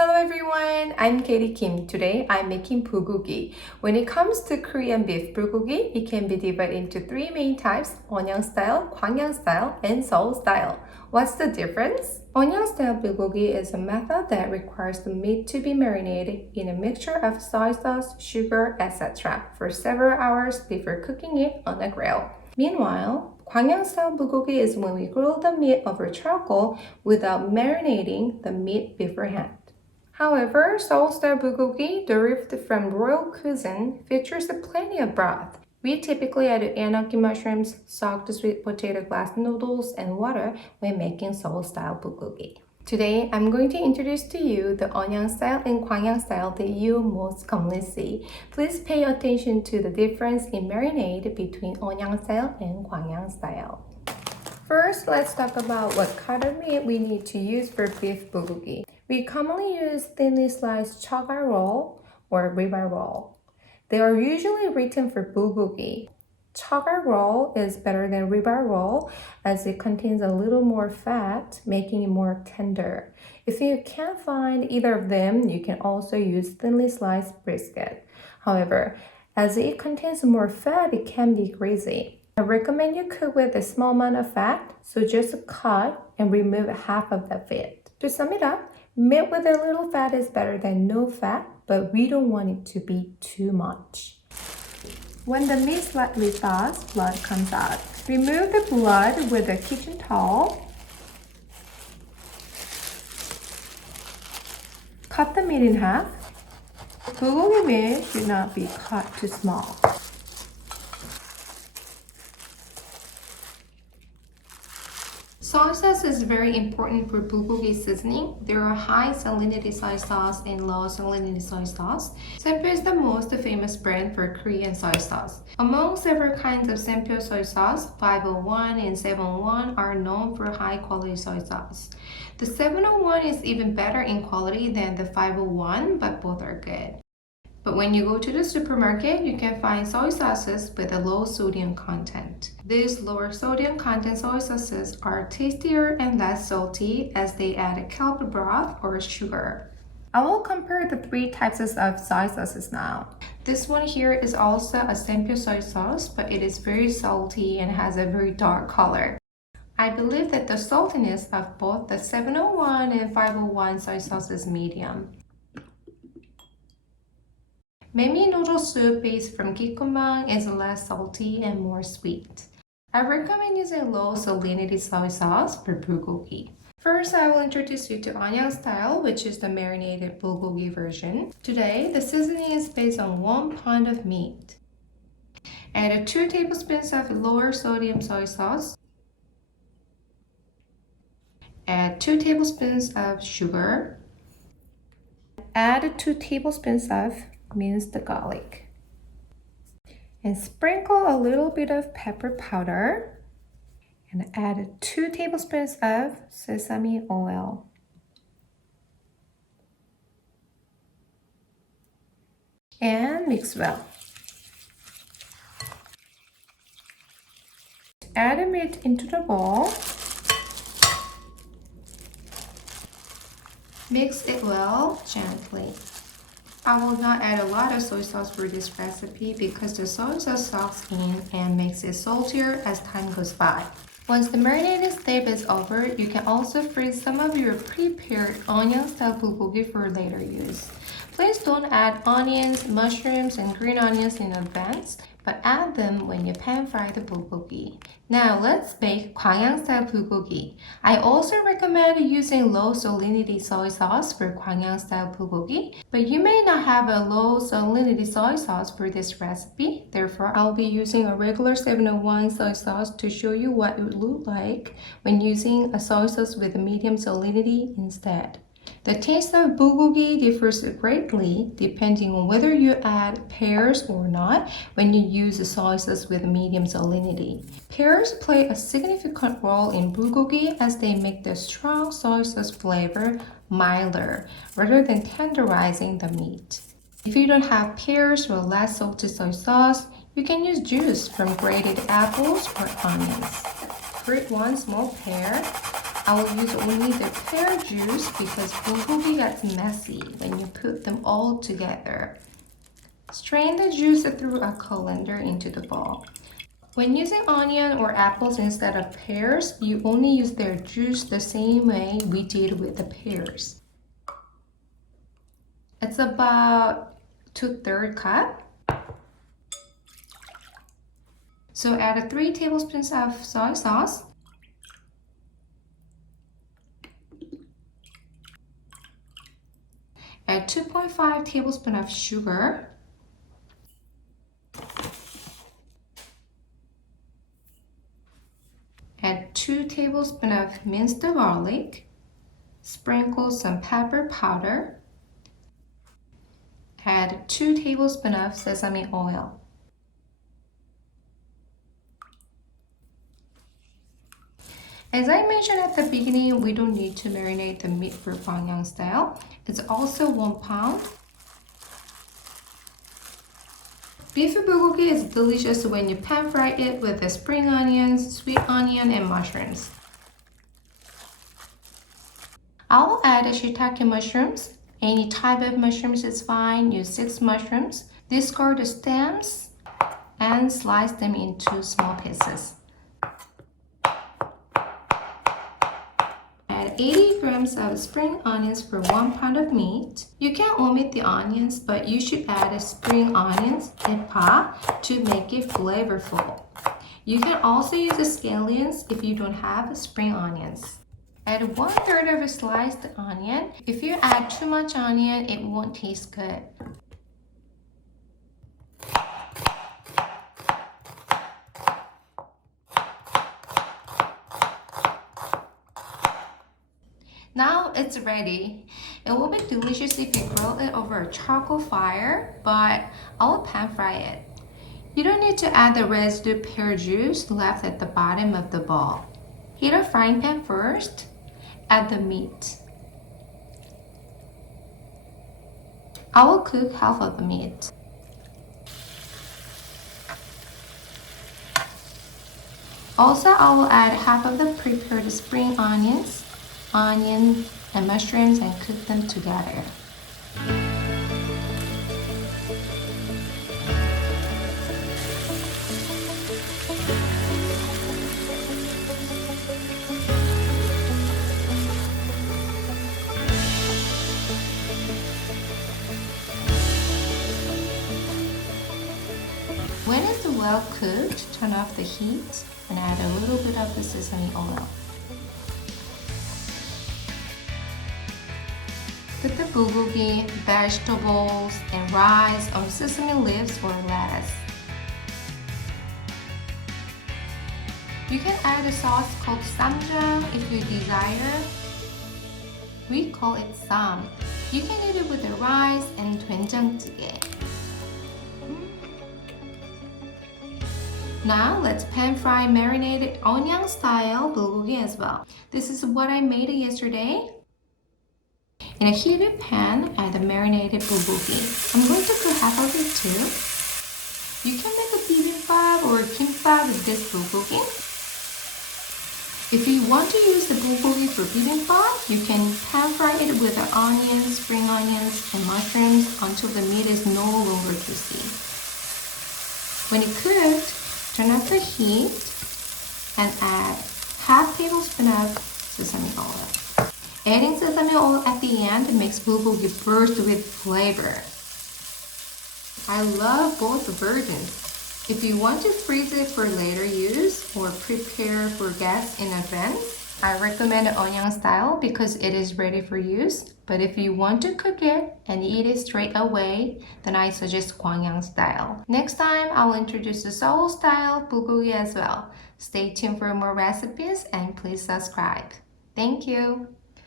Hello everyone, I'm Katie Kim. Today I'm making bulgogi. When it comes to Korean beef bulgogi, it can be divided into three main types: Onyang style, Gwangyang style, and Seoul style. What's the difference? Onyang style bulgogi is a method that requires the meat to be marinated in a mixture of soy sauce, sugar, etc. for several hours before cooking it on a grill. Meanwhile, Gwangyang style bulgogi is when we grill the meat over charcoal without marinating the meat beforehand. However, Seoul-style bulgogi, derived from royal cuisine, features plenty of broth. We typically add enoki mushrooms, soaked sweet potato glass noodles, and water when making Seoul-style bulgogi. Today, I'm going to introduce to you the Onyang style and Gwangyang style that you most commonly see. Please pay attention to the difference in marinade between Onyang style and Gwangyang style. First, let's talk about what kind of meat we need to use for beef bulgogi. We commonly use thinly sliced chaga roll or ribeye roll. They are usually written for bulgogi. Chaga roll is better than ribeye roll as it contains a little more fat, making it more tender. If you can't find either of them, you can also use thinly sliced brisket. However, as it contains more fat, it can be greasy. I recommend you cook with a small amount of fat, so just cut and remove half of the fat. To sum it up, meat with a little fat is better than no fat, but we don't want it to be too much. When the meat slightly thaws, blood comes out. Remove the blood with a kitchen towel. Cut the meat in half. Bulgogi meat should not be cut too small. Soy sauce is very important for bulgogi seasoning. There are high salinity soy sauce and low salinity soy sauce. Saempyeol is the most famous brand for Korean soy sauce. Among several kinds of Saempyeol soy sauce, 501 and 701 are known for high quality soy sauce. The 701 is even better in quality than the 501, but both are good. But when you go to the supermarket, you can find soy sauces with a low sodium content. These lower sodium content soy sauces are tastier and less salty as they add kelp broth or sugar. I will compare the three types of soy sauces now. This one here is also a Saempyeol soy sauce, but it is very salty and has a very dark color. I believe that the saltiness of both the 701 and 501 soy sauce is medium. Memi noodle soup based from Gikkumang is less salty and more sweet. I recommend using low salinity soy sauce for bulgogi. First, I will introduce you to Onyang style, which is the marinated bulgogi version. Today, the seasoning is based on 1 pound of meat. Add 2 tablespoons of lower sodium soy sauce. Add 2 tablespoons of sugar. Add 2 tablespoons of minced garlic. And sprinkle a little bit of pepper powder. And add 2 tablespoons of sesame oil. And mix well. Add the meat into the bowl. Mix it well gently. I will not add a lot of soy sauce for this recipe because the soy sauce soaks in and makes it saltier as time goes by. Once the marinated step is over, you can also freeze some of your prepared onion-style bulgogi for later use. Please don't add onions, mushrooms, and green onions in advance, but add them when you pan fry the bulgogi. Now let's make Gwangyang style bulgogi. I also recommend using low salinity soy sauce for Gwangyang style bulgogi, but you may not have a low salinity soy sauce for this recipe. Therefore, I'll be using a regular 701 soy sauce to show you what it would look like when using a soy sauce with a medium salinity instead. The taste of bulgogi differs greatly depending on whether you add pears or not when you use a soy sauce with medium salinity. Pears play a significant role in bulgogi as they make the strong soy sauce flavor milder rather than tenderizing the meat. If you don't have pears or less salty soy sauce, you can use juice from grated apples or onions. Grate 1 small pear. I will use only the pear juice because bulgogi gets messy when you put them all together. Strain the juice through a colander into the bowl. When using onion or apples instead of pears, you only use their juice the same way we did with the pears. It's about 2/3 cup. So add 3 tablespoons of soy sauce. Add 2.5 tablespoons of sugar. Add 2 tablespoons of minced garlic. Sprinkle some pepper powder. Add 2 tablespoons of sesame oil. As I mentioned at the beginning, we don't need to marinate the meat for Gwangyang style. It's also 1 pound. Beef bulgogi is delicious when you pan fry it with the spring onions, sweet onion, and mushrooms. I will add shiitake mushrooms. Any type of mushrooms is fine. Use 6 mushrooms. Discard the stems and slice them into small pieces. Add 80 grams of spring onions for 1 pound of meat. You can omit the onions, but you should add spring onions, ippa, to make it flavorful. You can also use the scallions if you don't have spring onions. Add 1/3 of a sliced onion. If you add too much onion, it won't taste good. Now it's ready. It will be delicious if you grill it over a charcoal fire, but I will pan fry it. You don't need to add the residue pear juice left at the bottom of the bowl. Heat a frying pan first. Add the meat. I will cook half of the meat. Also, I will add half of the prepared spring onions, and mushrooms and cook them together. When it's well cooked, turn off the heat and add a little bit of the sesame oil. Put the bulgogi, vegetables, and rice on sesame leaves or lettuce. You can add a sauce called samjang if you desire. We call it sam. You can eat it with the rice and doenjangjjigae. Now let's pan fry marinated onion style bulgogi as well. This is what I made yesterday. In a heated pan, add the marinated bulgogi. I'm going to cook half of it too. You can make a bibimbap or kimbap with this bulgogi. If you want to use the bulgogi for bibimbap, you can pan fry it with the onions, spring onions, and mushrooms until the meat is no longer juicy. When it's cooked, turn up the heat and add half tablespoon of sesame oil. Adding sesame oil at the end makes bulgogi burst with flavor. I love both versions. If you want to freeze it for later use or prepare for guests in advance, I recommend onion style because it is ready for use. But if you want to cook it and eat it straight away, then I suggest Gwangyang style. Next time, I will introduce the Seoul style bulgogi as well. Stay tuned for more recipes and please subscribe. Thank you.